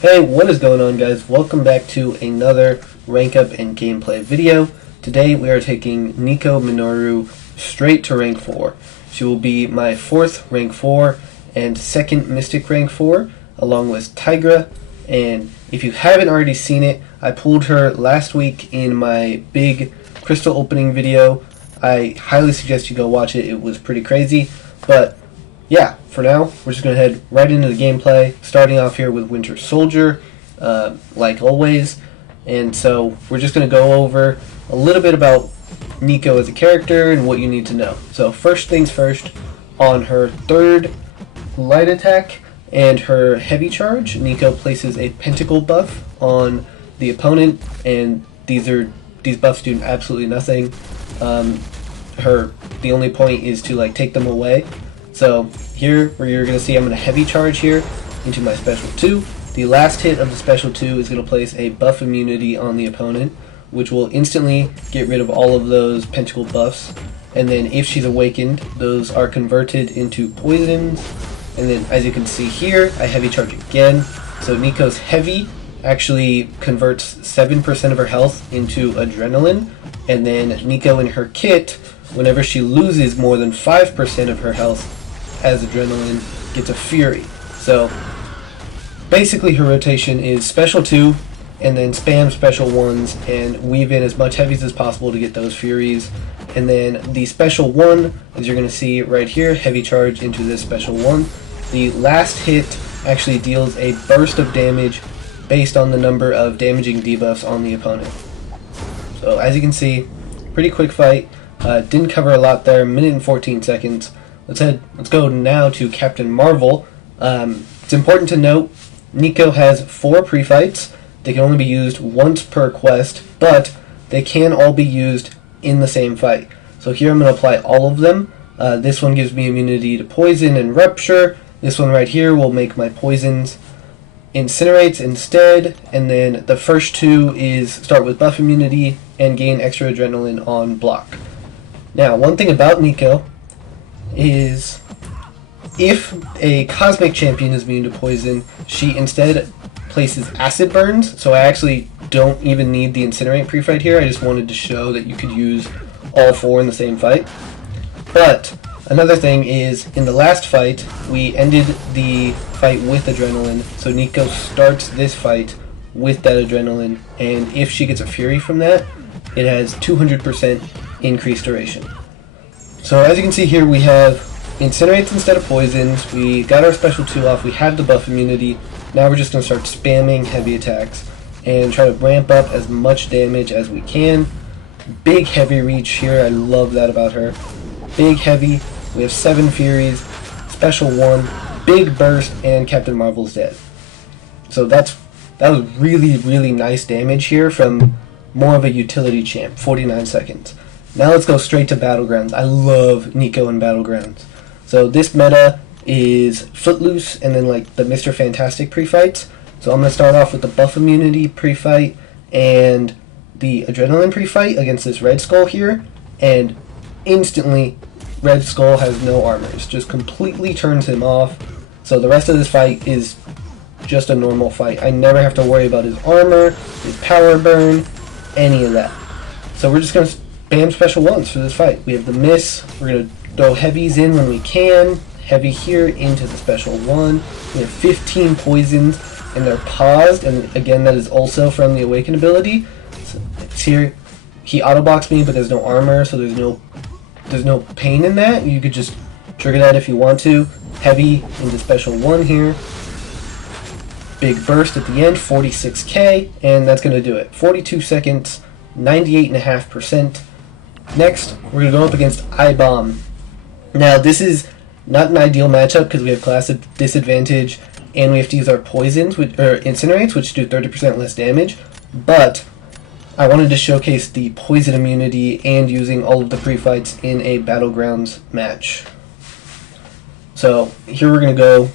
Hey, what is going on, guys? Welcome back to another rank up and gameplay video. Today we are taking Nico Minoru straight to rank 4. She will be my 4th rank 4 and 2nd mystic rank 4 along with Tigra. And if you haven't already seen it, I pulled her last week in my big crystal opening video. I highly suggest you go watch it. It was pretty crazy. But yeah, for now, we're just going to head right into the gameplay, starting off here with Winter Soldier, like always. And so we're just going to go over a little bit about Nico as a character and what you need to know. So first things first, on her 3rd light attack and her heavy charge, Nico places a pentacle buff on the opponent, and these buffs do absolutely nothing. The only point is to take them away. So here, where you're going to see I'm going to heavy charge here into my special 2. The last hit of the special 2 is going to place a buff immunity on the opponent, which will instantly get rid of all of those pentacle buffs. And then if she's awakened, those are converted into poisons. And then as you can see here, I heavy charge again. So Nico's heavy actually converts 7% of her health into adrenaline. And then Nico in her kit, whenever she loses more than 5% of her health as adrenaline, gets a fury. So basically her rotation is special 2 and then spam special 1s and weave in as much heavies as possible to get those furies. And then the special 1, as you're going to see right here, heavy charge into this special 1. The last hit actually deals a burst of damage based on the number of damaging debuffs on the opponent. So as you can see, pretty quick fight. Didn't cover a lot there, minute and 14 seconds. Let's go now to Captain Marvel. It's important to note, Nico has 4 pre-fights. They can only be used once per quest, but they can all be used in the same fight. So here I'm going to apply all of them. This one gives me immunity to poison and rupture. This one right here will make my poisons incinerates instead. And then the first 2 is start with buff immunity and gain extra adrenaline on block. Now, one thing about Nico is if a cosmic champion is immune to poison, she instead places acid burns. So I actually don't even need the incinerate pre-fight here. I just wanted to show that you could use all 4 in the same fight. But another thing is, in the last fight, we ended the fight with adrenaline. So Nico starts this fight with that adrenaline, and if she gets a fury from that, it has 200% increased duration. So as you can see here, we have incinerates instead of poisons. We got our special 2 off. We have the buff immunity. Now we're just going to start spamming heavy attacks and try to ramp up as much damage as we can. Big heavy reach here. I love that about her. Big heavy. We have 7 furies. Special 1. Big burst, and Captain Marvel's dead. So that was really, really nice damage here from more of a utility champ. 49 seconds. Now let's go straight to Battlegrounds. I love Nico in Battlegrounds. So this meta is Footloose and then the Mr. Fantastic pre-fights. So I'm going to start off with the buff immunity pre-fight and the adrenaline pre-fight against this Red Skull here. And instantly, Red Skull has no armors. Just completely turns him off. So the rest of this fight is just a normal fight. I never have to worry about his armor, his power burn, any of that. So we're just going to spam special 1s for this fight. We have the miss. We're going to throw heavies in when we can. Heavy here into the special 1. We have 15 poisons, and they're paused. And again, that is also from the Awaken ability. So it's here. He auto-blocks me, but there's no armor, so there's no pain in that. You could just trigger that if you want to. Heavy into special 1 here. Big burst at the end, 46k, and that's going to do it. 42 seconds, 98.5%. Next, we're going to go up against I-Bomb. Now, this is not an ideal matchup because we have class disadvantage and we have to use our poisons, or incinerates, which do 30% less damage. But I wanted to showcase the poison immunity and using all of the pre-fights in a Battlegrounds match. So here we're going to go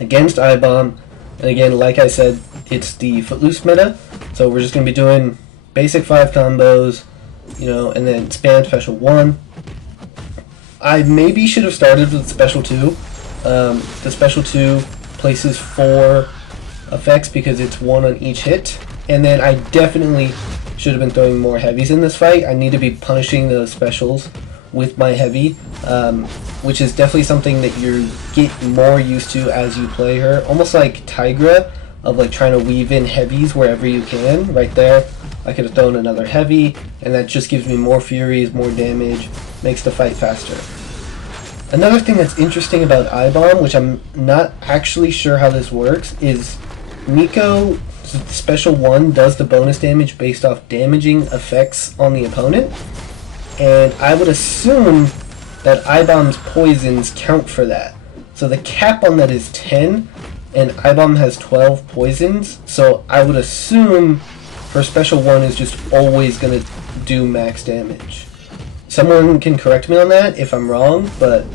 against I-Bomb. And again, like I said, it's the Footloose meta. So we're just going to be doing basic 5 combos, and then spam special 1. I maybe should have started with special 2. The special 2 places 4 effects because it's 1 on each hit. And then I definitely should have been throwing more heavies in this fight. I need to be punishing those specials with my heavy, which is definitely something that you get more used to as you play her. Almost like Tigra, of like trying to weave in heavies wherever you can. Right there, I could have thrown another heavy, and that just gives me more furies, more damage, makes the fight faster. Another thing that's interesting about I-Bomb, which I'm not actually sure how this works, is Nico Special 1 does the bonus damage based off damaging effects on the opponent, and I would assume that I-Bomb's poisons count for that. So the cap on that is 10, and I-Bomb has 12 poisons, so I would assume her Special 1 is just always going to do max damage. Someone can correct me on that if I'm wrong, but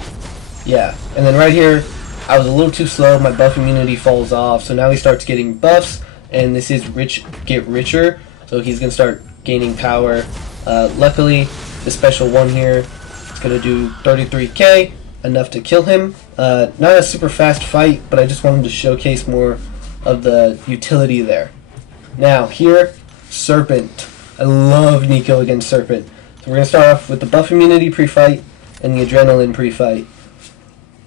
yeah. And then right here, I was a little too slow, my buff immunity falls off, so now he starts getting buffs, and this is get richer, so he's going to start gaining power. Luckily, the Special 1 here is going to do 33k, enough to kill him. Not a super fast fight, but I just wanted to showcase more of the utility there. Now, here, Serpent. I love Nico against Serpent. So we're going to start off with the buff immunity pre-fight and the adrenaline pre-fight.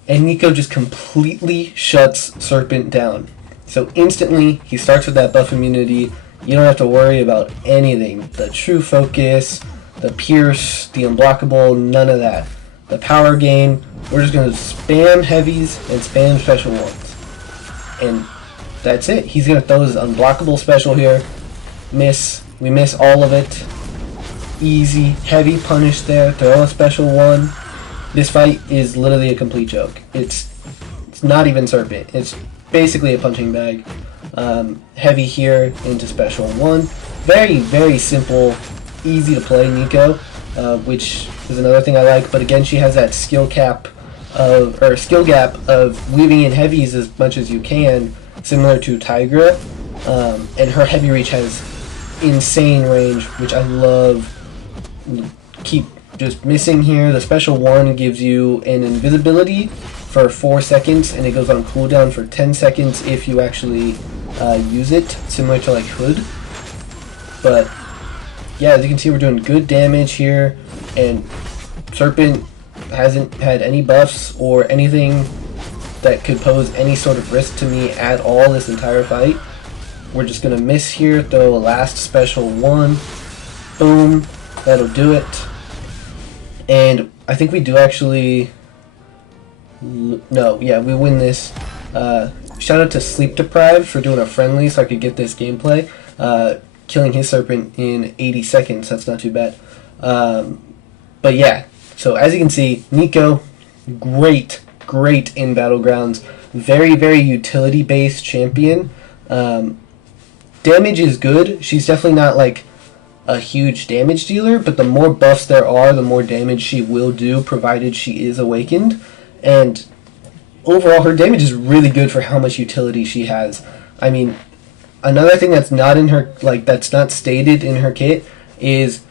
And Nico just completely shuts Serpent down. So instantly, he starts with that buff immunity. You don't have to worry about anything. The true focus, the pierce, the unblockable, none of that. The power gain, we're just going to spam heavies and spam special ones. And that's it. He's going to throw his unblockable special here. Miss. We miss all of it. Easy. Heavy punish there. Throw a special one. This fight is literally a complete joke. It's not even Serpent. It's basically a punching bag. Heavy here into special 1. Very, very simple, easy to play Nico, which is another thing I like. But again, she has that skill gap of weaving in heavies as much as you can, similar to Tigra. And her heavy reach has insane range, which I love. Keep just missing here. The special 1 gives you an invisibility for 4 seconds, and it goes on cooldown for 10 seconds if you actually use it, similar to like Hood. But yeah, as you can see, we're doing good damage here, and Serpent hasn't had any buffs or anything that could pose any sort of risk to me at all this entire fight. We're just going to miss here, throw a last special 1, boom, that'll do it. And I think we do actually, no, yeah, we win this. Shout out to Sleep Deprived for doing a friendly so I could get this gameplay. Killing his Serpent in 80 seconds, that's not too bad. But yeah, so as you can see, Nico, great in Battlegrounds. Very, very utility-based champion. Damage is good. She's definitely not like a huge damage dealer, but the more buffs there are, the more damage she will do, provided she is awakened. And overall, her damage is really good for how much utility she has. I mean, another thing that's not in her, like that's not stated in her kit is,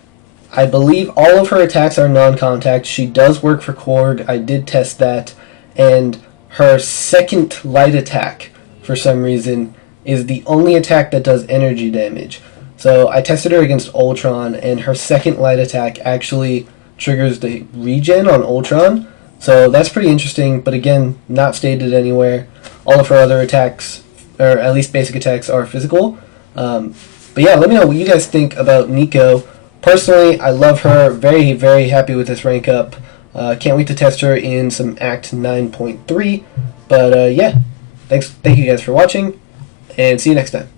I believe all of her attacks are non-contact. She does work for Korg. I did test that, and her second light attack, for some reason, is the only attack that does energy damage. So I tested her against Ultron, and her second light attack actually triggers the regen on Ultron. So that's pretty interesting, but again, not stated anywhere. All of her other attacks, or at least basic attacks, are physical. But yeah, let me know what you guys think about Nico. Personally, I love her. Very, very happy with this rank up. Can't wait to test her in some Act 9.3. But yeah, thank you guys for watching, and see you next time.